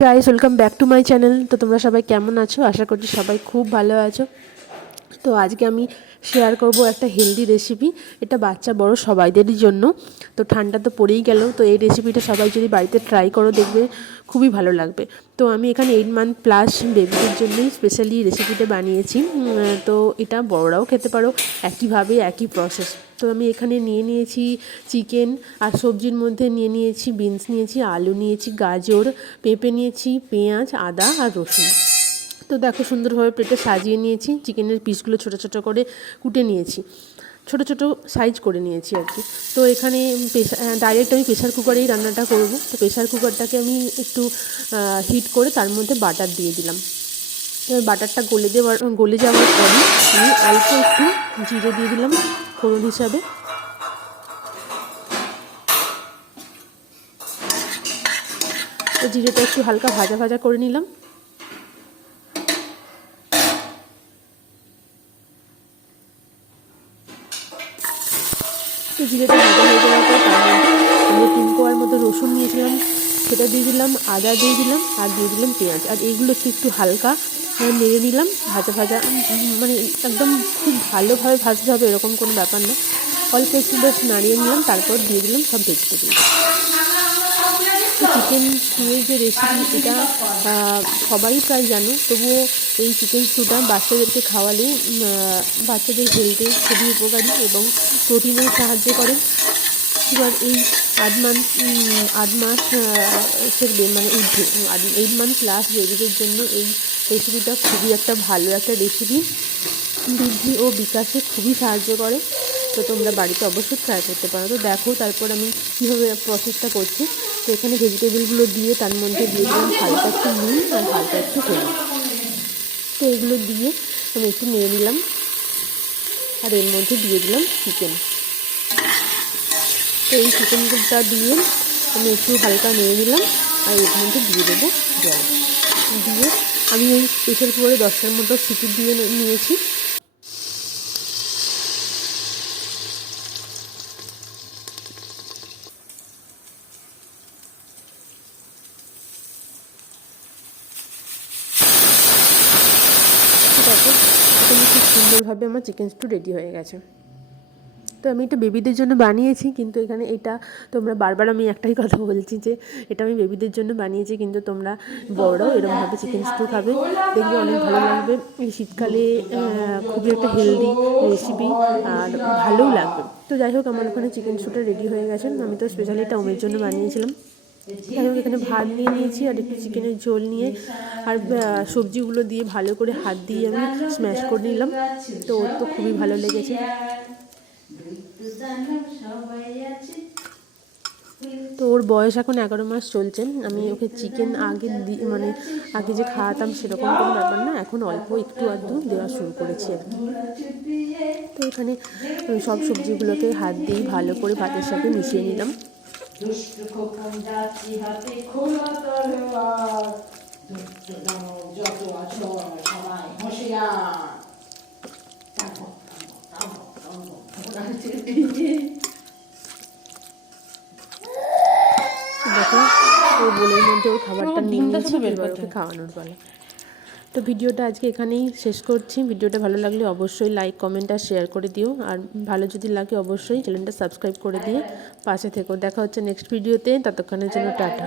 Guys welcome back to my channel তো তোমরা সবাই কেমন আছো? আশা করছি সবাই খুব ভালো আছো। তো আজকে আমি শেয়ার করব একটা হেলদি রেসিপি এটা বাচ্চা বড় সবাইদেরই জন্য। তো ঠান্ডা তো পড়েই গেল, তো এই রেসিপিটা সবাই যদি বাড়িতে ট্রাই করো দেখবে খুবই ভালো লাগবে। তো আমি এখানে এইট মান্থ প্লাস বেবিদের জন্যই স্পেশালি রেসিপিটা বানিয়েছি। তো এটা বড়রাও খেতে পারো, একইভাবে একই প্রসেস তো আমি এখানে নিয়ে নিয়েছি চিকেন আর সবজির মধ্যে নিয়ে নিয়েছি বিনস নিয়েছি, আলু নিয়েছি, গাজর, পেঁপে নিয়েছি, পেঁয়াজ, আদা, আর রসুন। তো দেখো সুন্দরভাবে প্লেটে সাজিয়ে নিয়েছি। চিকেনের পিসগুলো ছোটো ছোটো করে কুটে নিয়েছি। ছোটো ছোটো সাইজ করে নিয়েছি আর কি। তো এখানে ডাইরেক্ট আমি প্রেশার কুকারেই রান্নাটা করব। তো প্রেশার কুকারটাকে আমি একটু হিট করে তার মধ্যে বাটার দিয়ে দিলাম। বাটারটা গলে দেওয়ার, গলে যাওয়ার পরই আমি অল্প একটু জিরে দিয়ে দিলাম ফোড়ন হিসাবে। জিরেটা একটু হালকা ভাজা ভাজা করে নিলাম। তো জিরেটা ভাজা হয়ে যাওয়ার পর তার মধ্যে আমি তিন কোয়ার মতো রসুন নিয়েছিলাম। সেটা দিয়ে দিলাম আদা দিয়ে দিলাম আর দিয়ে দিলাম পেঁয়াজ। আর এগুলোকে একটু হালকা আহ, নেড়ে নিলাম ভাজা ভাজা মানে একদম খুব ভালোভাবে ভাজতে হবে এরকম কোনো ব্যাপার না। অল্প একটু বেশ নাড়িয়ে নিলাম তারপর দিয়ে দিলাম সব ভেজিটেবল চিকেন স্টুয়ের যে রেসিপি এটা সবাই প্রায় জানো, তবুও এই চিকেন স্টুটা বাচ্চাদেরকে খাওয়ালে বাচ্চাদের হেলথে খুবই উপকারী এবং প্রোটিনের সাহায্য করে। এবার এই আট মান্থ আট মাস মানে ঊর্ধ্বে এইট মান্থ প্লাস বেবিদের জন্য এই রেসিপিটা খুবই একটা ভালো একটা রেসিপি বৃদ্ধি ও বিকাশে খুবই সাহায্য করে। তো তোমরা বাড়িতে অবশ্যই ট্রাই করতে পারো। তো দেখো তারপর আমি কীভাবে প্রসেসটা করছি। তো এখানে ভেজিটেবলগুলো দিয়ে তার মধ্যে দিয়ে দিলাম হালকা একটু নুন আর হালকা একটু হলুদ তো এগুলো দিয়ে আমি একটু নিয়ে নিলাম। আর এর মধ্যে দিয়ে দিলাম চিকেন তো এই চিকেনটা দিয়ে আমি একটু হালকা নিয়ে নিলাম আর এর মধ্যে দিয়ে দেবো জল। দিয়ে আমি ওই প্রেশার কুকারে দশটার মতো সিটি দিয়ে নিয়েছি। দেখো এখানে খুব সুন্দরভাবে আমার চিকেন স্টু রেডি হয়ে গেছে। তো আমি এটা বেবিদের জন্য বানিয়েছি, কিন্তু এখানে এটা তোমরা বারবার আমি একটাই কথা বলছি যে, এটা আমি বেবিদের জন্য বানিয়েছি, কিন্তু তোমরা বড়রাও এরকমভাবে চিকেন স্টু খাবে। দেখবে অনেক ভালো লাগবে। এই শীতকালে খুবই একটা হেলদি রেসিপি আর ভালোও লাগবে। তো যাই হোক, আমার ওখানে চিকেন স্টুটা রেডি হয়ে গেছে। আমি তো স্পেশালি এটা ওমের জন্য বানিয়েছিলাম। হোক এখানে ভাত নিয়ে নিয়েছি আর একটু চিকেনের ঝোল নিয়ে আর সবজিগুলো দিয়ে ভালো করে হাত দিয়ে আমি স্ম্যাশ করে নিলাম। তো ওর তো খুবই ভালো লেগেছে। তো ওর বয়স এখন এগারো মাস চলছে। আমি ওকে চিকেন আগে মানে আগে যে খাওয়াতাম সেরকম কোনো ব্যাপার না, এখন অল্প একটু আধটু দেওয়া শুরু করেছি আর কি। তো এখানে সব সবজিগুলোকে হাত দিয়ে ভালো করে ভাতের সাথে মিশিয়ে নিলাম। দুষ্ট খোকন যাচ্ছি হাতে খোলা তলোয়ার দুষ্ট দানব যত আছো সবাই হুঁশিয়ার তাবক, তাবক, তাবক, তাবক, ঘোড়াচ্ছে দিকে। দেখো বোলের মধ্যে ওর খাবারটা নিয়ে নিয়েছি এবার ওকে খাওয়ানোর পালা তো ভিডিওটা আজকে এখানেই শেষ করছি। ভিডিওটা ভালো লাগলে অবশ্যই লাইক কমেন্ট আর শেয়ার করে দিও। আর ভালো যদি লাগে অবশ্যই চ্যানেলটা সাবস্ক্রাইব করে দিয়ে পাশে থেকো। দেখা হচ্ছে নেক্সট ভিডিওতে ততক্ষণের জন্য টাটা।